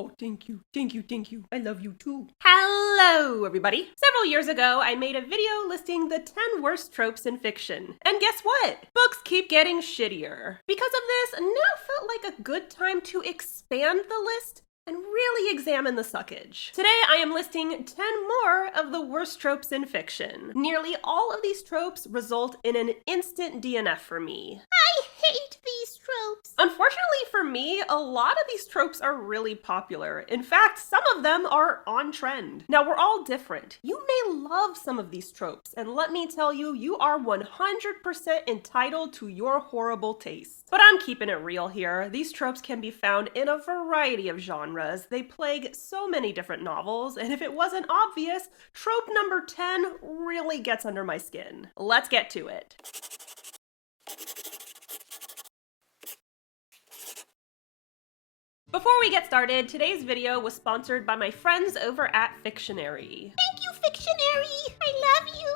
Oh, thank you. Thank you. Thank you. I love you too. Hello, everybody. Several years ago, I made a video listing the 10 worst tropes in fiction. And guess what? Books keep getting shittier. Because of this, now felt like a good time to expand the list and really examine the suckage. Today, I am listing 10 more of the worst tropes in fiction. Nearly all of these tropes result in an instant DNF for me. I hate these tropes. Unfortunately for me, a lot of these tropes are really popular. In fact, some of them are on trend. Now, we're all different. You may love some of these tropes, and let me tell you, you are 100% entitled to your horrible taste. But I'm keeping it real here. These tropes can be found in a variety of genres. They plague so many different novels, and if it wasn't obvious, trope number 10 really gets under my skin. Let's get to it. Before we get started, today's video was sponsored by my friends over at Fictionary. Thank you, Fictionary. I love you.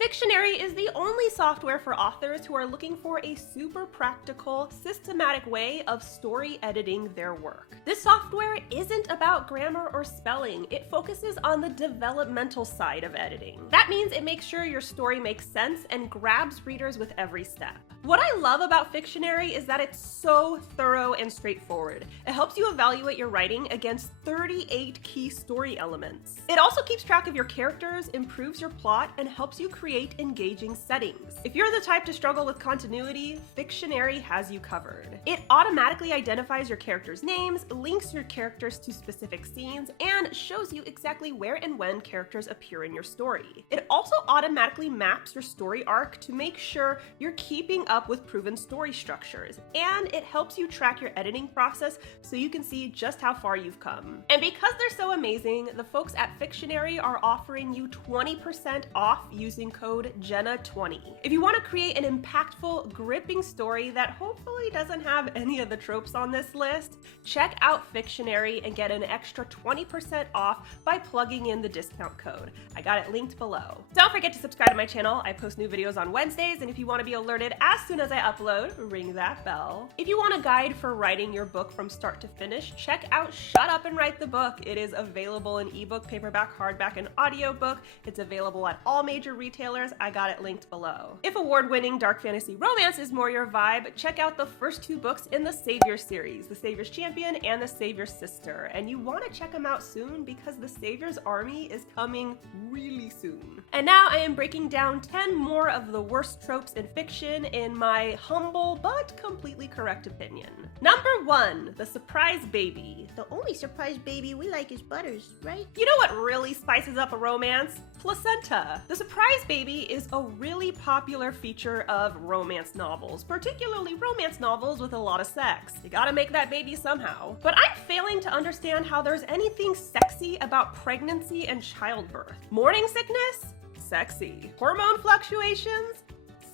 Fictionary is the only software for authors who are looking for a super practical, systematic way of story editing their work. This software isn't about grammar or spelling. It focuses on the developmental side of editing. That means it makes sure your story makes sense and grabs readers with every step. What I love about Fictionary is that it's so thorough and straightforward. It helps you evaluate your writing against 38 key story elements. It also keeps track of your characters, improves your plot, and helps you create engaging settings. If you're the type to struggle with continuity, Fictionary has you covered. It automatically identifies your characters' names, links your characters to specific scenes, and shows you exactly where and when characters appear in your story. It also automatically maps your story arc to make sure you're keeping up with proven story structures, and it helps you track your editing process so you can see just how far you've come. And because they're so amazing, the folks at Fictionary are offering you 20% off using code Jenna20. If you want to create an impactful, gripping story that hopefully doesn't have any of the tropes on this list, check out Fictionary and get an extra 20% off by plugging in the discount code. I got it linked below. Don't forget to subscribe to my channel. I post new videos on Wednesdays, and if you want to be alerted as soon as I upload, ring that bell. If you want a guide for writing your book from start to finish, check out Shut Up and Write the Book. It is available in ebook, paperback, hardback, and audiobook. It's available at all major retailers. I got it linked below. If award-winning dark fantasy romance is more your vibe, check out the first 2 books in the Savior series, The Savior's Champion and The Savior's Sister. And you want to check them out soon because The Savior's Army is coming really soon. And now I am breaking down 10 more of the worst tropes in fiction in my humble but completely correct opinion. Number 1, the surprise baby. The only surprise baby we like is Butters, right? You know what really spices up a romance? Placenta. The surprise baby is a really popular feature of romance novels, particularly romance novels with a lot of sex. You gotta make that baby somehow. But I'm failing to understand how there's anything sexy about pregnancy and childbirth. Morning sickness? Sexy. Hormone fluctuations?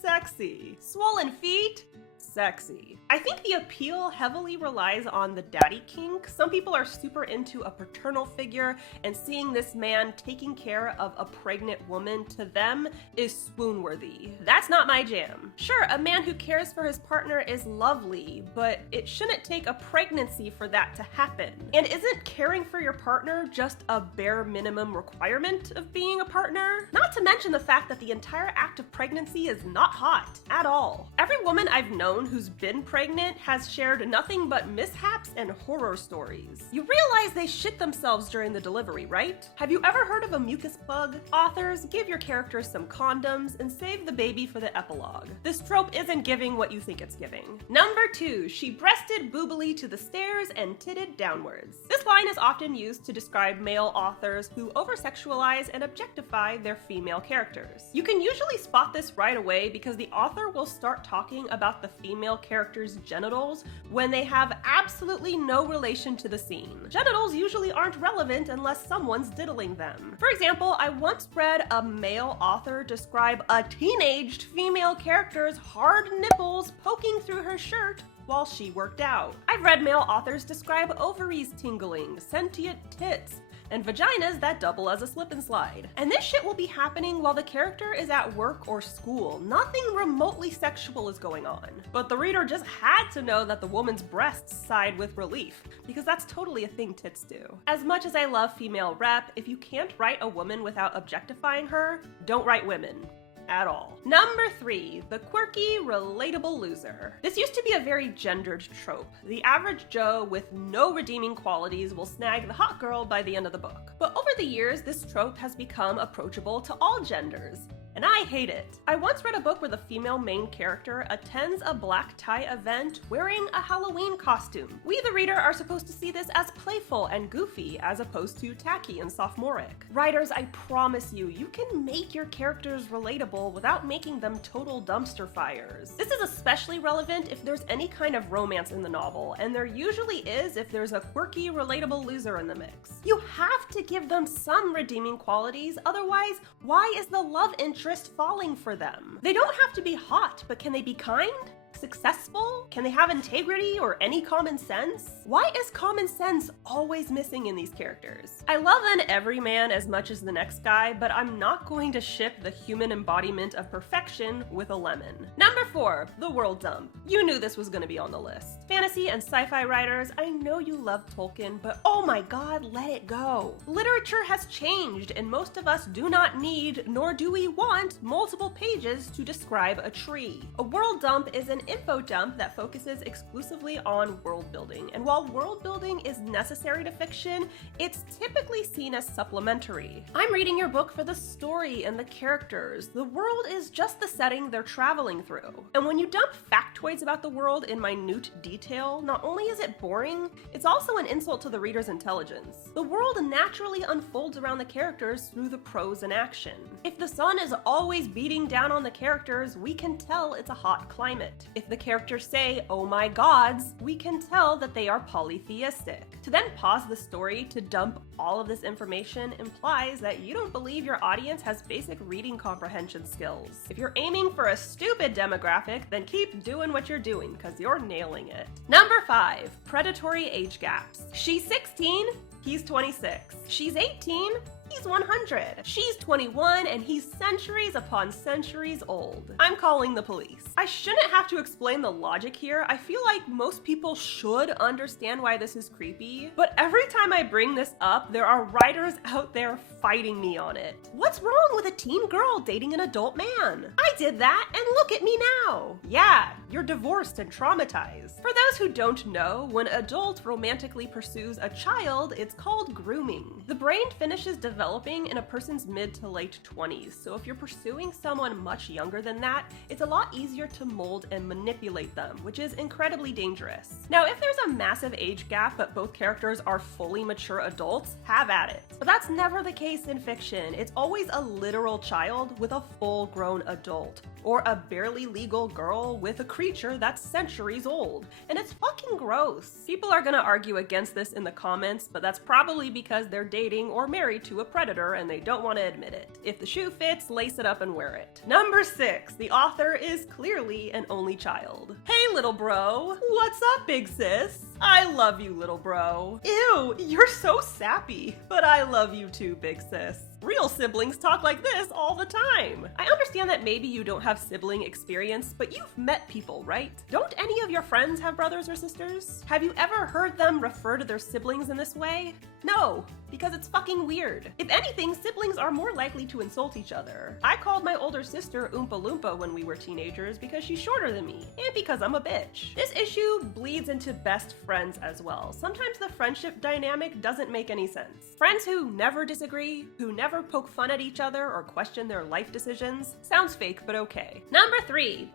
Sexy. Swollen feet? Sexy. I think the appeal heavily relies on the daddy kink. Some people are super into a paternal figure, and seeing this man taking care of a pregnant woman to them is swoon-worthy. That's not my jam. Sure, a man who cares for his partner is lovely, but it shouldn't take a pregnancy for that to happen. And isn't caring for your partner just a bare minimum requirement of being a partner? Not to mention the fact that the entire act of pregnancy is not hot at all. Every woman I've known who's been pregnant has shared nothing but mishaps and horror stories. You realize they shit themselves during the delivery, right? Have you ever heard of a mucus plug? Authors, give your characters some condoms and save the baby for the epilogue. This trope isn't giving what you think it's giving. Number 2, she breasted boobily to the stairs and titted downwards. This line is often used to describe male authors who over-sexualize and objectify their female characters. You can usually spot this right away because the author will start talking about the female character's genitals when they have absolutely no relation to the scene. Genitals usually aren't relevant unless someone's diddling them. For example, I once read a male author describe a teenaged female character's hard nipples poking through her shirt while she worked out. I've read male authors describe ovaries tingling, sentient tits, and vaginas that double as a slip and slide. And this shit will be happening while the character is at work or school. Nothing remotely sexual is going on. But the reader just had to know that the woman's breasts side with relief, because that's totally a thing tits do. As much as I love female rep, if you can't write a woman without objectifying her, don't write women. At all. Number 3, the quirky, relatable loser. This used to be a very gendered trope. The average Joe with no redeeming qualities will snag the hot girl by the end of the book. But over the years, this trope has become approachable to all genders. And I hate it. I once read a book where the female main character attends a black tie event wearing a Halloween costume. We, the reader, are supposed to see this as playful and goofy as opposed to tacky and sophomoric. Writers, I promise you, you can make your characters relatable without making them total dumpster fires. This is especially relevant if there's any kind of romance in the novel, and there usually is if there's a quirky, relatable loser in the mix. You have to give them some redeeming qualities, otherwise, why is the love interest falling for them? They don't have to be hot, but can they be kind? Successful? Can they have integrity or any common sense? Why is common sense always missing in these characters? I love an everyman as much as the next guy, but I'm not going to ship the human embodiment of perfection with a lemon. Number 4, the world dump. You knew this was going to be on the list. Fantasy and sci-fi writers, I know you love Tolkien, but oh my god, let it go. Literature has changed, and most of us do not need, nor do we want, multiple pages to describe a tree. A world dump is an info dump that focuses exclusively on world building, and while world building is necessary to fiction, it's typically seen as supplementary. I'm reading your book for the story and the characters. The world is just the setting they're traveling through. And when you dump factoids about the world in minute detail, not only is it boring, it's also an insult to the reader's intelligence. The world naturally unfolds around the characters through the prose and action. If the sun is always beating down on the characters, we can tell it's a hot climate. If the characters say, "Oh my gods," we can tell that they are polytheistic. To then pause the story to dump all of this information implies that you don't believe your audience has basic reading comprehension skills. If you're aiming for a stupid demographic, then keep doing what you're doing, because you're nailing it. Number 5, predatory age gaps. She's 16, he's 26. She's 18, he's 100. She's 21 and he's centuries upon centuries old. I'm calling the police. I shouldn't have to explain the logic here. I feel like most people should understand why this is creepy, but every time I bring this up, there are writers out there fighting me on it. What's wrong with a teen girl dating an adult man? I did that and look at me now. Yeah, you're divorced and traumatized. For those who don't know, when an adult romantically pursues a child, it's called grooming. The brain finishes developing in a person's mid to late 20s, so if you're pursuing someone much younger than that, it's a lot easier to mold and manipulate them, which is incredibly dangerous. Now, if there's a massive age gap but both characters are fully mature adults, have at it. But that's never the case in fiction. It's always a literal child with a full-grown adult, or a barely legal girl with a creature that's centuries old. And it's fucking gross. People are gonna argue against this in the comments, but that's probably because they're dating or married to a predator and they don't want to admit it. If the shoe fits, lace it up and wear it. Number 6, the author is clearly an only child. Hey little bro, what's up big sis? I love you little bro. Ew, you're so sappy. But I love you too big sis. Real siblings talk like this all the time. I understand that maybe you don't have sibling experience, but you've met people, right? Don't any of your friends have brothers or sisters? Have you ever heard them refer to their siblings in this way? No, because it's fucking weird. If anything, siblings are more likely to insult each other. I called my older sister Oompa Loompa when we were teenagers because she's shorter than me, and because I'm a bitch. This issue bleeds into best friends as well. Sometimes the friendship dynamic doesn't make any sense. Friends who never disagree, who never poke fun at each other or question their life decisions. Sounds fake, but okay. Number 3.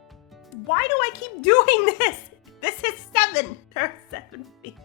Why do I keep doing this? This is 7. There are 7 fingers.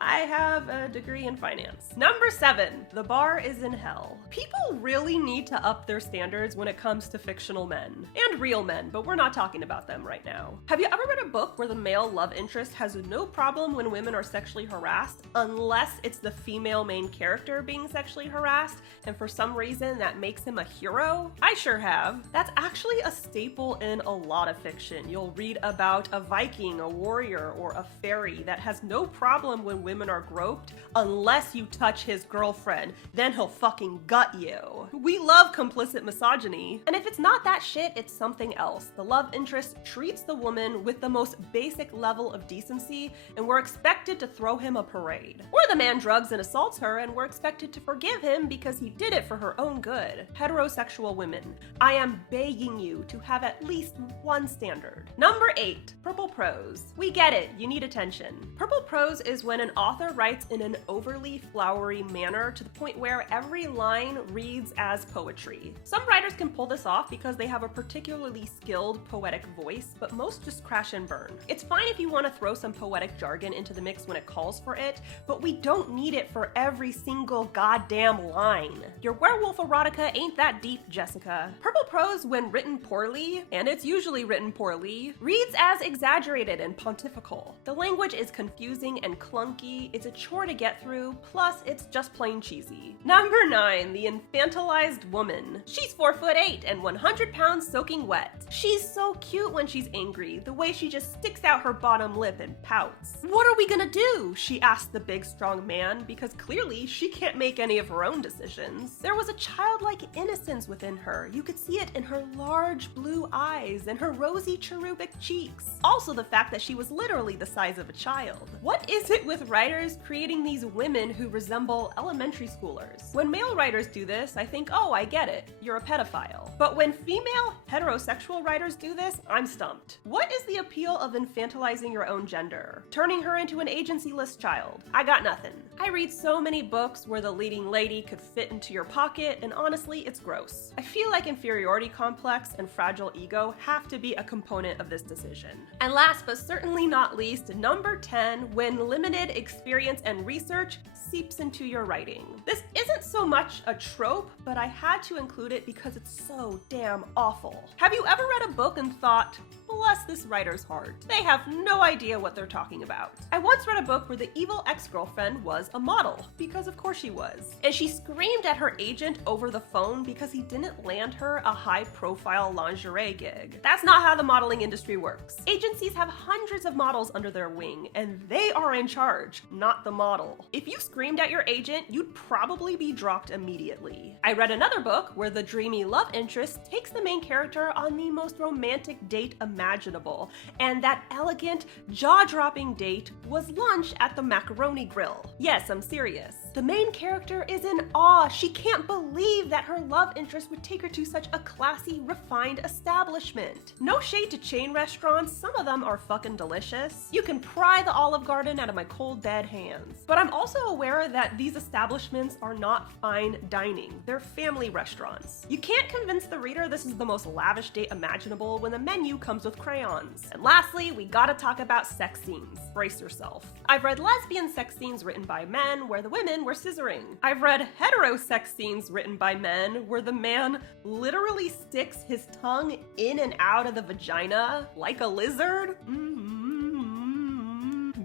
I have a degree in finance. Number 7, the bar is in hell. People really need to up their standards when it comes to fictional men. And real men, but we're not talking about them right now. Have you ever read a book where the male love interest has no problem when women are sexually harassed, unless it's the female main character being sexually harassed, and for some reason that makes him a hero? I sure have. That's actually a staple in a lot of fiction. You'll read about a Viking, a warrior, or a fairy that has no problem when women are groped unless you touch his girlfriend. Then he'll fucking gut you. We love complicit misogyny. And if it's not that shit, it's something else. The love interest treats the woman with the most basic level of decency, and we're expected to throw him a parade. Or the man drugs and assaults her, and we're expected to forgive him because he did it for her own good. Heterosexual women, I am begging you to have at least one standard. Number 8, purple prose. We get it, you need attention. Purple prose is when an author writes in an overly flowery manner to the point where every line reads as poetry. Some writers can pull this off because they have a particularly skilled poetic voice, but most just crash and burn. It's fine if you want to throw some poetic jargon into the mix when it calls for it, but we don't need it for every single goddamn line. Your werewolf erotica ain't that deep, Jessica. Purple prose, when written poorly, and it's usually written poorly, reads as exaggerated and pontifical. The language is confusing and clunky, it's a chore to get through, plus it's just plain cheesy. Number 9, the infantilized woman. She's 4'8" and 100 pounds soaking wet. She's so cute when she's angry, the way she just sticks out her bottom lip and pouts. What are we gonna do? She asked the big strong man, because clearly she can't make any of her own decisions. There was a childlike innocence within her. You could see it in her large blue eyes and her rosy cherubic cheeks. Also the fact that she was literally the size of a child. What is it with writers creating these women who resemble elementary schoolers? When male writers do this, I think, oh, I get it, you're a pedophile. But when female heterosexual writers do this, I'm stumped. What is the appeal of infantilizing your own gender? Turning her into an agency-less child? I got nothing. I read so many books where the leading lady could fit into your pocket, and honestly, it's gross. I feel like inferiority complex and fragile ego have to be a component of this decision. And last but certainly not least, number 10, when limited experience and research seeps into your writing. This isn't so much a trope, but I had to include it because it's so damn awful. Have you ever read a book and thought, bless this writer's heart, they have no idea what they're talking about? I once read a book where the evil ex-girlfriend was a model, because of course she was. And she screamed at her agent over the phone because he didn't land her a high-profile lingerie gig. That's not how the modeling industry works. Agencies have hundreds of models under their wing, and they are in charge, not the model. If you screamed at your agent, you'd probably be dropped immediately. I read another book where the dreamy love interest takes the main character on the most romantic date imaginable, and that elegant, jaw-dropping date was lunch at the Macaroni Grill. Yes, I'm serious. The main character is in awe. She can't believe that her love interest would take her to such a classy, refined establishment. No shade to chain restaurants, some of them are fucking delicious. You can pry the Olive Garden out of my cold dead hands. But I'm also aware that these establishments are not fine dining. They're family restaurants. You can't convince the reader this is the most lavish date imaginable when the menu comes with crayons. And lastly, we gotta talk about sex scenes. Brace yourself. I've read lesbian sex scenes written by men where the women were scissoring. I've read hetero sex scenes written by men where the man literally sticks his tongue in and out of the vagina like a lizard.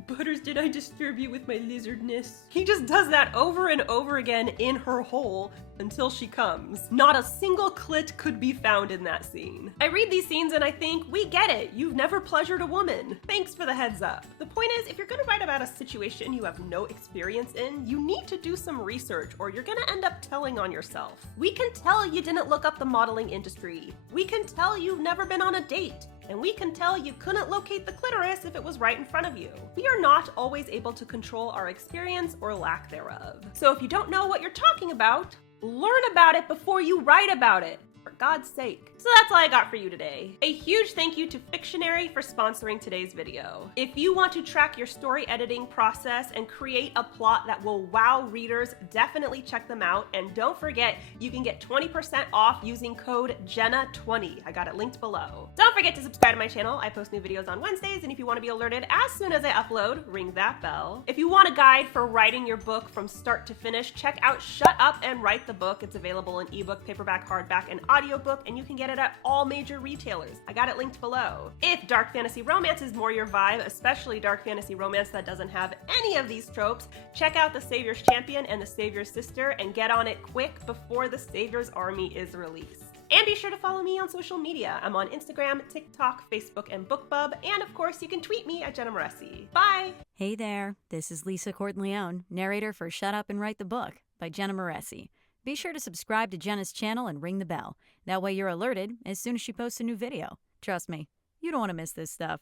Butters, did I disturb you with my lizardness? He just does that over and over again in her hole until she comes. Not a single clit could be found in that scene. I read these scenes and I think, we get it. You've never pleasured a woman. Thanks for the heads up. The point is, if you're gonna write about a situation you have no experience in, you need to do some research or you're gonna end up telling on yourself. We can tell you didn't look up the modeling industry. We can tell you've never been on a date. And we can tell you couldn't locate the clitoris if it was right in front of you. We are not always able to control our experience or lack thereof. So if you don't know what you're talking about, learn about it before you write about it, for God's sake. So that's all I got for you today. A huge thank you to Fictionary for sponsoring today's video. If you want to track your story editing process and create a plot that will wow readers, definitely check them out. And don't forget, you can get 20% off using code Jenna20. I got it linked below. Don't forget to subscribe to my channel. I post new videos on Wednesdays, and if you want to be alerted as soon as I upload, ring that bell. If you want a guide for writing your book from start to finish, check out Shut Up and Write the Book. It's available in ebook, paperback, hardback, and audiobook, and you can get it at all major retailers. I got it linked below. If dark fantasy romance is more your vibe, especially dark fantasy romance that doesn't have any of these tropes, check out The Savior's Champion and The Savior's Sister and get on it quick before The Savior's Army is released. And be sure to follow me on social media. I'm on Instagram, TikTok, Facebook, and BookBub. And of course, you can tweet me at Jenna Moreci. Bye! Hey there, this is Lisa Corton-Leone, narrator for Shut Up and Write the Book by Jenna Moreci. Be sure to subscribe to Jenna's channel and ring the bell. That way you're alerted as soon as she posts a new video. Trust me, you don't want to miss this stuff.